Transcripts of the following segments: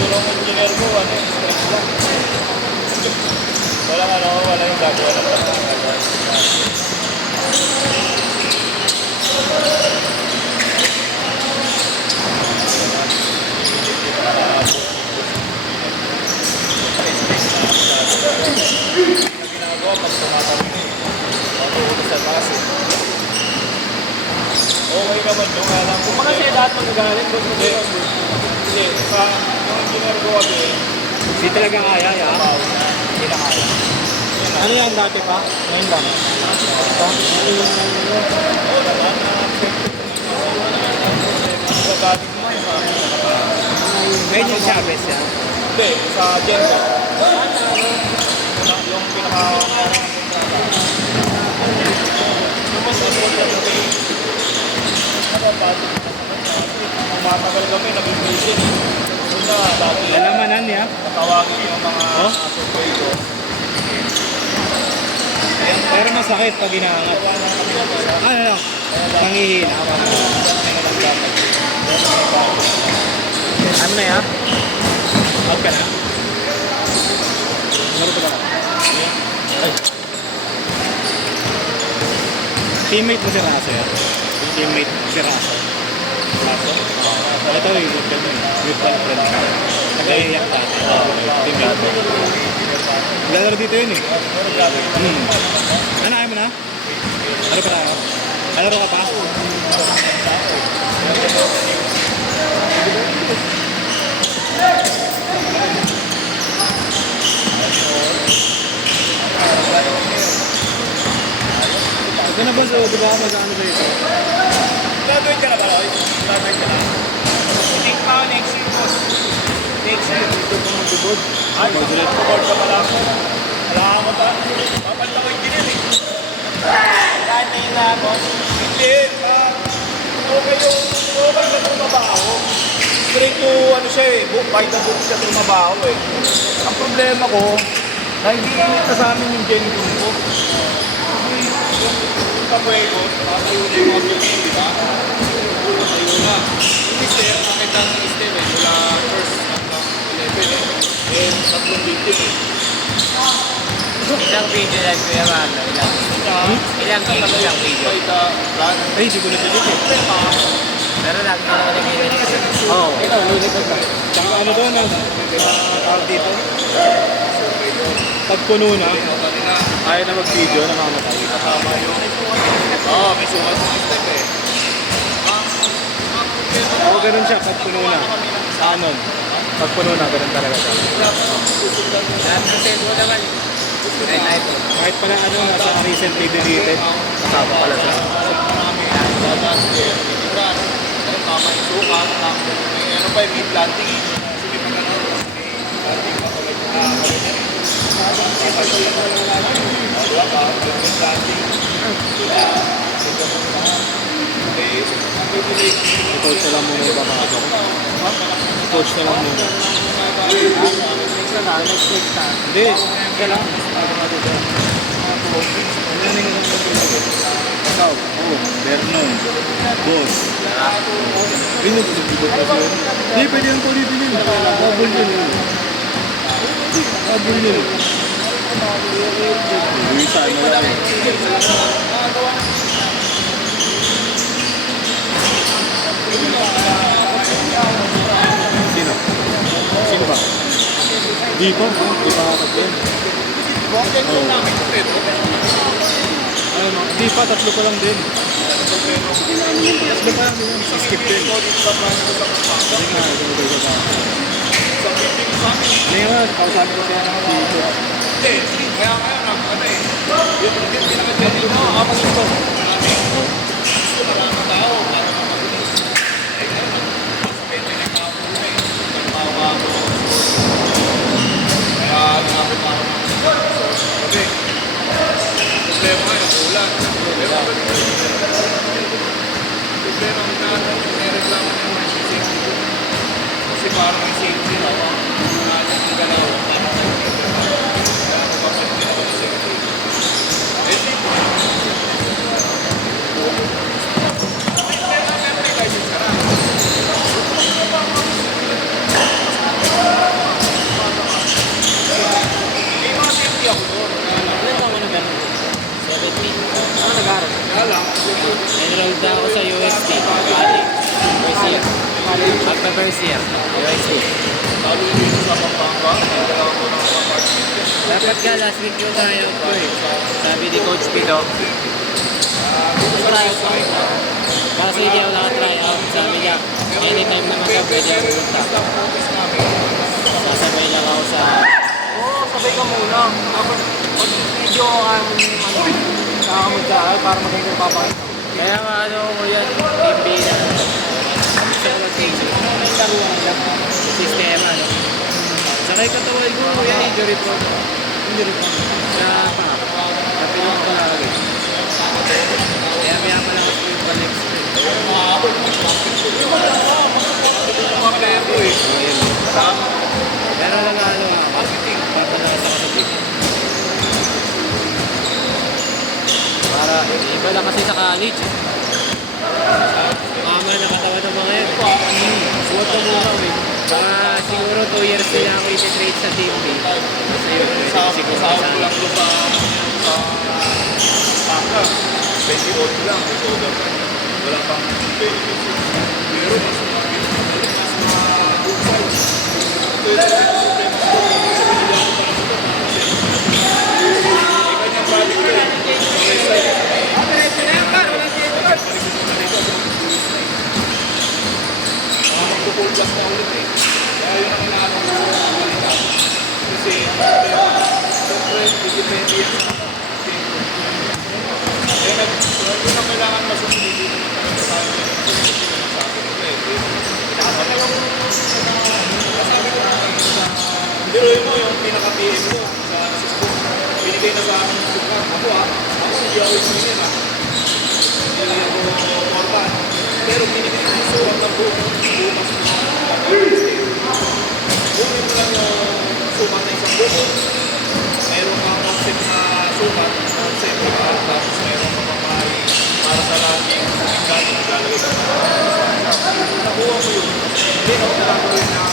Tulong ng engineer ko, ano yung stress lang. Wala yung gagawa ng pagkakagawa. Ginagawa pag tumatawin eh. Matuulit sa taas eh. Okay naman yung alam ko. Kung kasi lahat magagalit, huwag mo Hindi. Hindi. Sa yung engineer ko kasi, Hindi talaga kaya, ya. hindi na kaya. Ano yan dati pa? Ngayon lang. Oo, lahat na nagagaling mo yung mga Ngayon yung Chavez yan. hindi, sa Genco. Yung pinaka... Matagal kami, naging busy. Una, dati Alamanan niya. natawagin yung mga survey ko. Pero masakit pag inaangat. Ano lang? Nangihina. Ano na yan? Out ka na? Naruto ka na? Ay. Teammate mo si Raso yan? Teammate mo si Raso? Raso? Ito yung mutual friend siya. Nag-aiyak dati. Teammate mo. Lalaro dito yun eh. Ano ayaw mo na? Ano pa tayo? Alaro ka pa? Ito na ba sa di ba mag-ano sa ito? Gagawin ka na ba, Roy? Gagawin ka na. Next year, boss. Next year. Ito po ng bibod. Ay, mag-board ka pala. Wala mo ba? Papalit ako yung engineer eh. Lahat na yun na, boss. Hindi. Okay ka trumabaho. Straight to ano siya eh. By the book siya trumabaho eh. Ang problema ko, na hindi ka sa amin yung Genco ko. Yung kapuego, nakatayo na yung mga building, di ba? Tayo na. Yung mister, nakita ang mister eh. Mula first hanggang 11 eh. Eh, tatlong victim eh. Ilang video lang Kuya Mano? Ilang gigs lang video? Ay, hindi ko napilit eh. Pero lagi ko naman nakikita. Oo. Ito, lulikod ka. Tsaka ano doon, tawag dito? Pag puno na, ayaw na mag-video, namamatay. Tama yung... Oo, may sumat sa step eh. Oo, ganun siya, pag puno na. Anon. Pag puno na, ganun talaga siya. Lahat ng set mo naman. Right na ito. Kahit pala ano, nasa recently deleted, kasama pala siya. Tama yung sukat, may ano pa yung may planting eh. Kasi may pagkano, may planting pa pala yung diba ba? May planting. I-coach na lang muna yung baka ko. I-coach na lang muna. Next na lang, next na. Hindi, kaya lang. Ikaw, Vernon, Boss. Binubulog kasi yun. Hindi, pwede yung kulitin yun. Kabul yun. Kabul yun. Uy, sana lang eh. Sino? Sino ba? Di pa. Di pa kakot yun. Yung namin ito ito. Ano, di pa, tatlo pa lang din. Tatlo pa lang din. Skip din. Hindi nga, sumugay ko pa. Hindi nga, kausapin ko siya naman dito. Hindi, kaya ano eh. Yung pinaka-jetting mo, kapag ito. Gusto na mga tao, para mapabilis. Eh, ngayon, sabihin may nagkakapulo eh. Nagkakapulo ako. Kaya nangapit na ako ng sabi, problema ngayon, ulan. Problema ko natin, may reklamo na yung safety. Kasi parang may safety na ako. Yung galaw, parang kaya ako bakit din ako ng safety. Eh, safety. Kaya lang, Enrolled na ako sa UST. College. First year. After first year. UST. lalo yung dito sa Pampanga, kailangan ko ng apartment. Dapat ka last week yung tryout ko eh. Sabi ni Coach Pito. Tryout ko. Kasi hindi ako naka-tryout. Sabi niya, anytime naman ka pwede ako pumunta. Sasabay lang ako sa... Oo, sabay ka muna. Tapos, pag-video ko kaya mo yung saka ka mag-aaral para maganda yung papakita. Kaya nga ano ko yan, team B na. May laruan lang. Sa sistema, no? Sakay katawal ko, kuya, injury report. Hindi rin po. Sa pa. Sa pinong ko lagi. Kaya maya pa lang ako yung balik. Mga player ko eh. Pero nag-ano ako. Papalakas ako sa big. Para, iba lang kasi sa college. Mama na katawan ng mga yan. Suot na muna ko eh. Baka siguro 2 years nila ako iti-trade sa team B. Kasi yun, pwede siguro Sahod ko sa lang doon sa Pampanga. 20 odd lang. So, wala pang benefits. Pero mas ito yung problema ko. Sa kanyang balik ko eh. Magpo-full blast na ulit eh. Kaya yun ang inaano ko sa kanila. Kasi, siyempre, depende yan sa kaya yun ang kailangan masunod dito naman sa akin. Sabi ko eh. Sabi ko pero yun mo yung pinaka-PM ko sa Facebook. Binigay na sa akin yung sukat. Ako hindi ako isingin ha. Hindi ako korban. Pero binigay ko yung sukat ng bukas na Wednesday. Bukin mo lang yung sukat na isang buko. Meron kang concept na sukat. Concept ka. Tapos meron kang pamay para sa laging tingkat. Naglalagay ka na. Nakuha mo yun. Hindi ako nagagawin na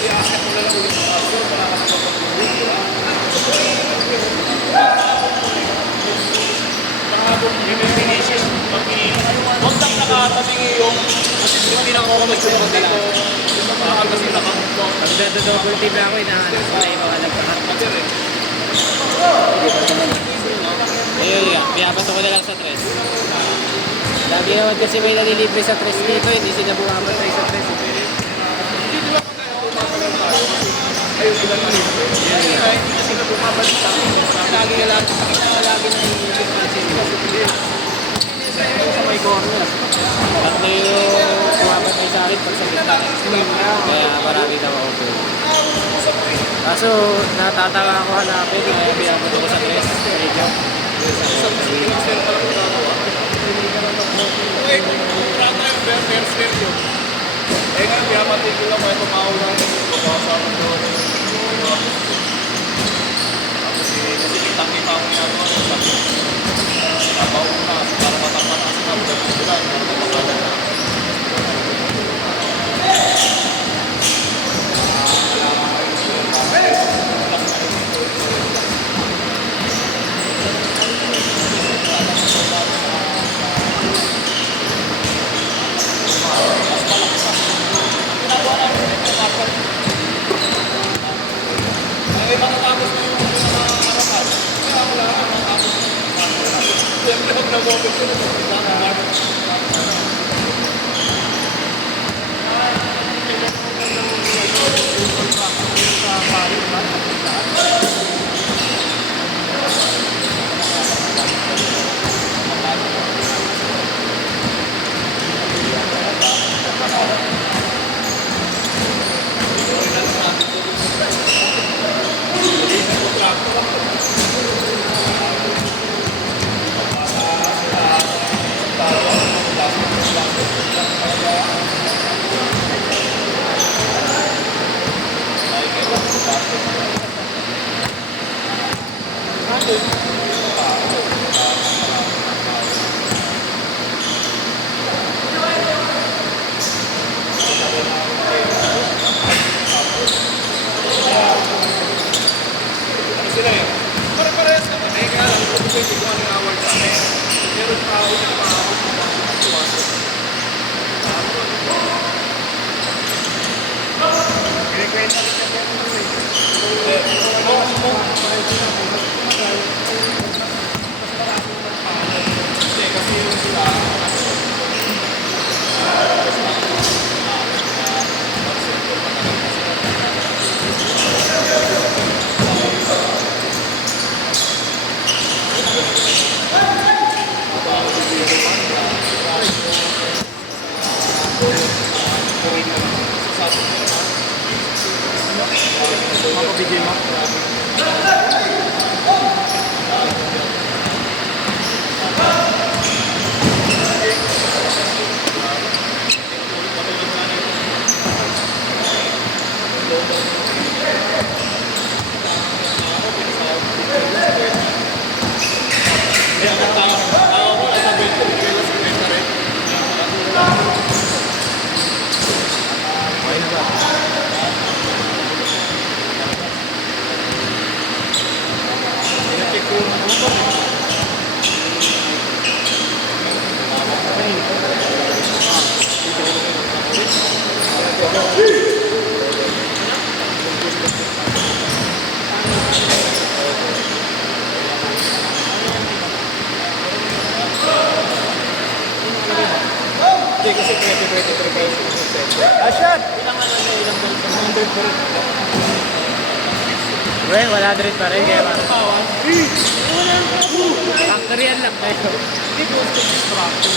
i-accept mo na lang ulit sa aso. Wala ka sa pag-ibig. Imagination. Huwag lang nakatabingi yung hindi na ako magsumunod dito. Baka kasi nakamutok. Magdado-double team na ako, inahanap ko na yung mga nagkakaroon. Ayun, piyapato ko na lang sa tres. Lagi naman kasi may nalilibre sa tres dito, hindi sila bumamatay sa tres. Ayun sila na rin. Hindi na sila bumabalik sa akin. Lagi na nalilibre sila. Sa may corner. Tatlo yung bumamatay sa akin pag sa gitna. Kaya marami na ako. Kaso natatawa ako hanapin, kaya piyapato ko sa tres. Medyo. Okay, kung trata yung first step yun. Eh nga, pinapatig ko lang may pumahula ng kasama ko. Tapos kasi kitang-kita ako ginagawa ng sabi. Nabaw ko na para matakpan ang sinabi ng bilang para mapakalan na. Ay, matatapos na yung harapan. Kaya wala ka matatapos na yung harapan. Siyempre, huwag na-mobile ko ginawa ni Howard sa akin. Meron tao na paahon ng mga tuwaso. Kinikwenta rin siya kaya ito eh. Hindi, kasi yung sila, Mapabigay mo. hindi kasi 2023 kayo sinusunod. Shot! Ilang ano na ilang balik. 100 pa rin. Well, 100 pa rin kaya parang. Factory yan lang tayo. Hindi ko gusto distraction.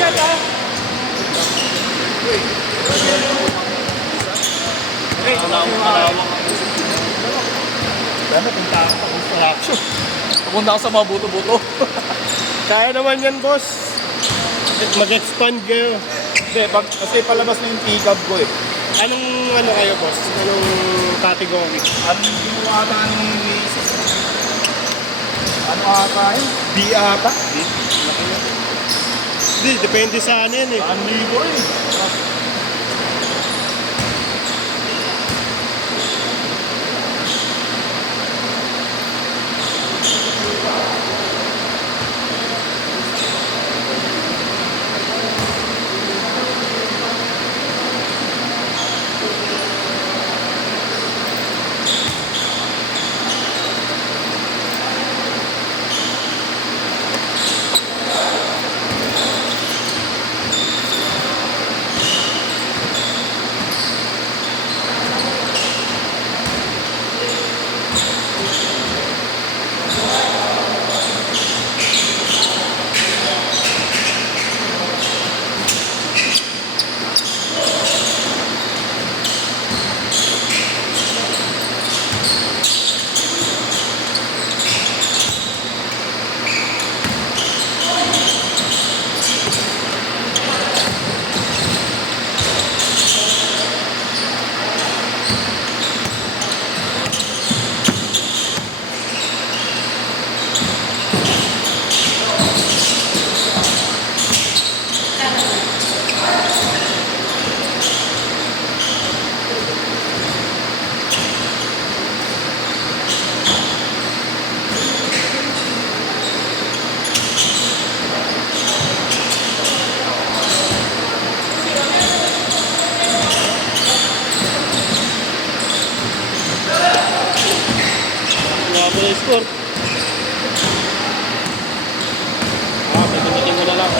Shot ah! Dami, punta ako sa distraction. Pupunta ako sa mga buto-buto. Kaya naman yan, boss. Mag-expand kayo. Hindi, kasi palabas na yung pick-up ko eh. Anong ano kayo, boss? Anong category? Anong ginawa ata nung misis? Ano ata yun? B ata? Hindi, depende sa ano yan eh. Ang libo eh. Wala score. Pagkamitin mo na lang.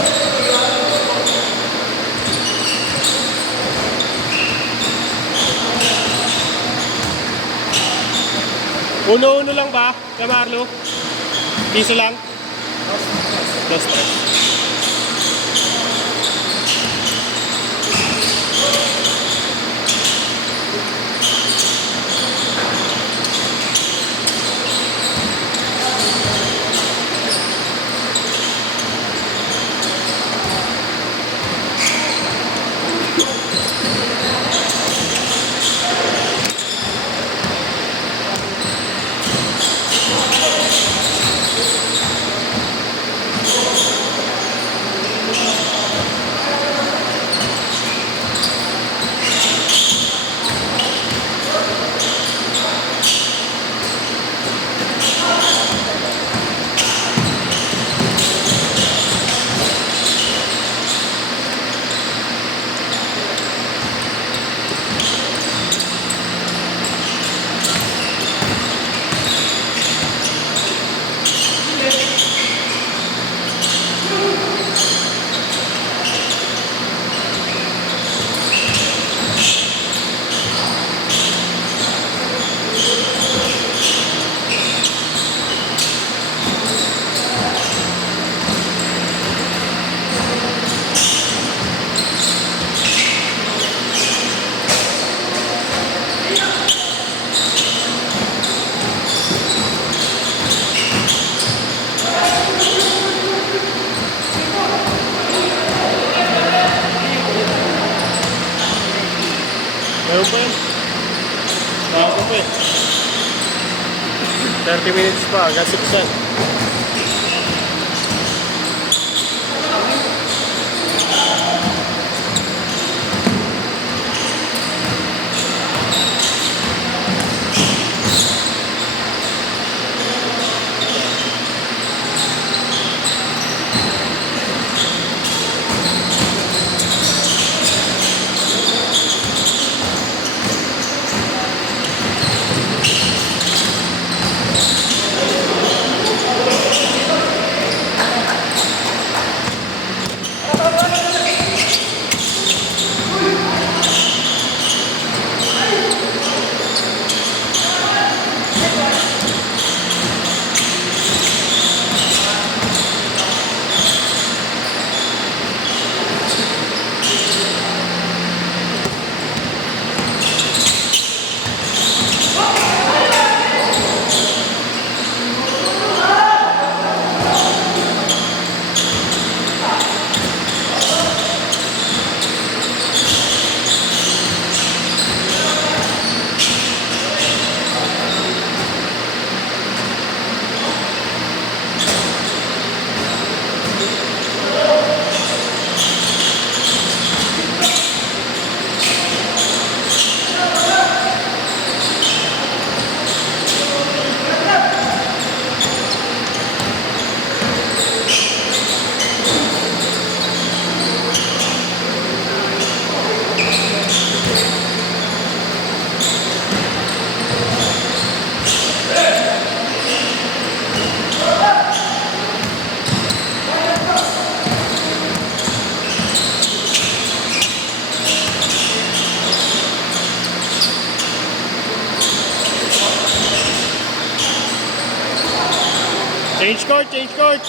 Uno-uno lang ba, Camarlo? Piso lang? Dos, tres. Meron pa yun. Bago pa eh. 30 minutes pa, hanggang 6 yan. Change court, change court.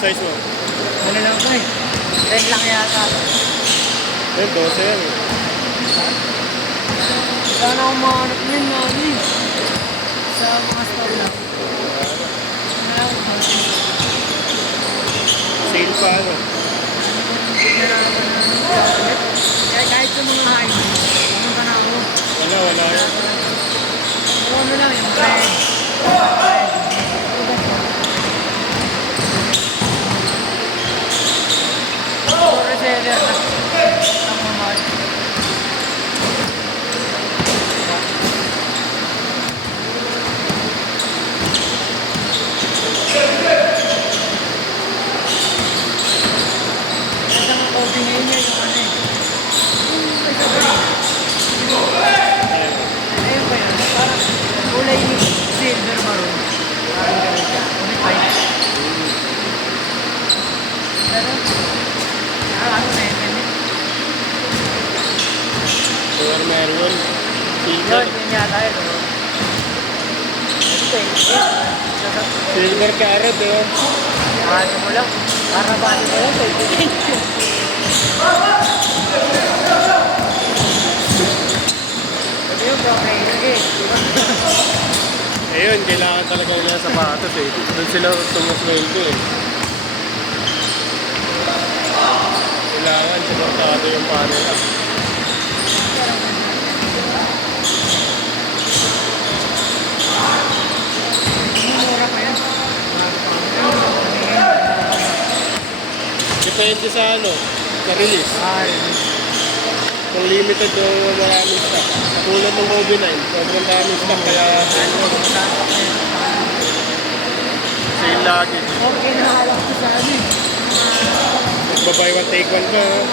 Size mo? Ano lang ko eh. 10 lang yata. Eh, 12 yan. Sana akong mahanap yun, Nani. Sa mga store lang. Sale pa ano? Kaya kahit sa mga high, ano ka na ako? Wala yan. Ano lang yung bread. Reseller na. Ang mamahal. Isang coffee ngayon niya yung ano eh. May sabay. Ayun ba yun? Parang kulay silver maroon. Parang ganun siya. Unified. Pero, ano na yun? Or meron. Yun, yun yata yun. Ito eh. Silver carrot eh. Ano mo lang. Para ba mo lang? Ito yung okay. Ayun, kailangan talaga nila sapatos eh. Doon sila tumusweldo eh. kailangan suportado yung paano nila. Mura pa yan. Depende sa ano, sa release. Kung limited o maraming stock. Tulad ng OB9, sobrang daming stock kaya sale lagi. Okay, nahalak ko sa ano eh. Magbabuy one take one ka. Oh.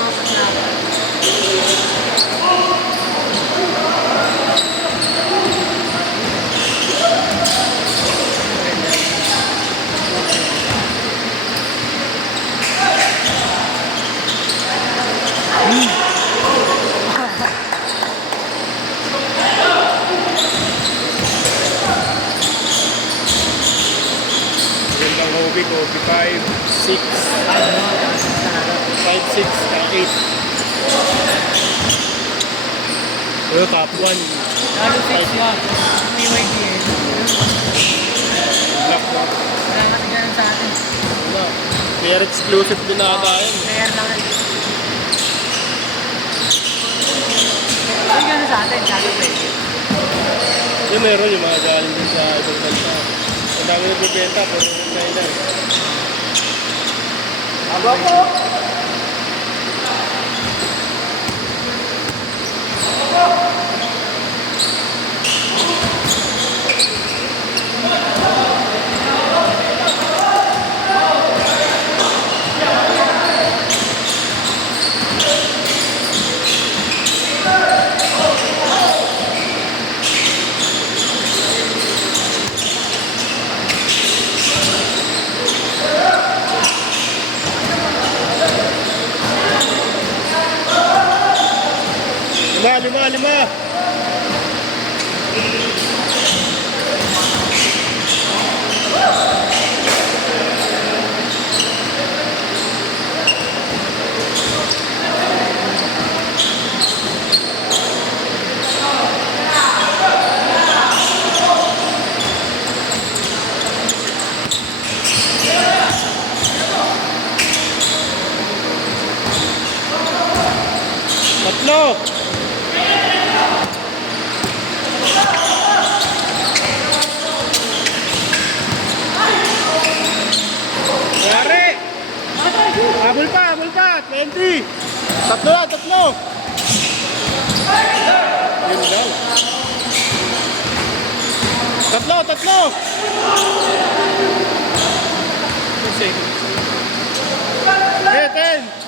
Gandang Kobe ko, 5, 6, 5, 6, 8. Pero top 1. Lalo 6 yun. May YDN. Black na. Wala kasi ganun sa atin. Wala. Player exclusive din ata yun. Player lang yun. Hindi ganun sa atin. Lalo player. Yung meron yung mga galing din sa ibang bansa. Ang dami nagbibenta, pero China. Aba po! Lima. Tatlo. Yari! Habol pa! 20! Tatlo! Yun lang. Tatlo! Kasi, 10!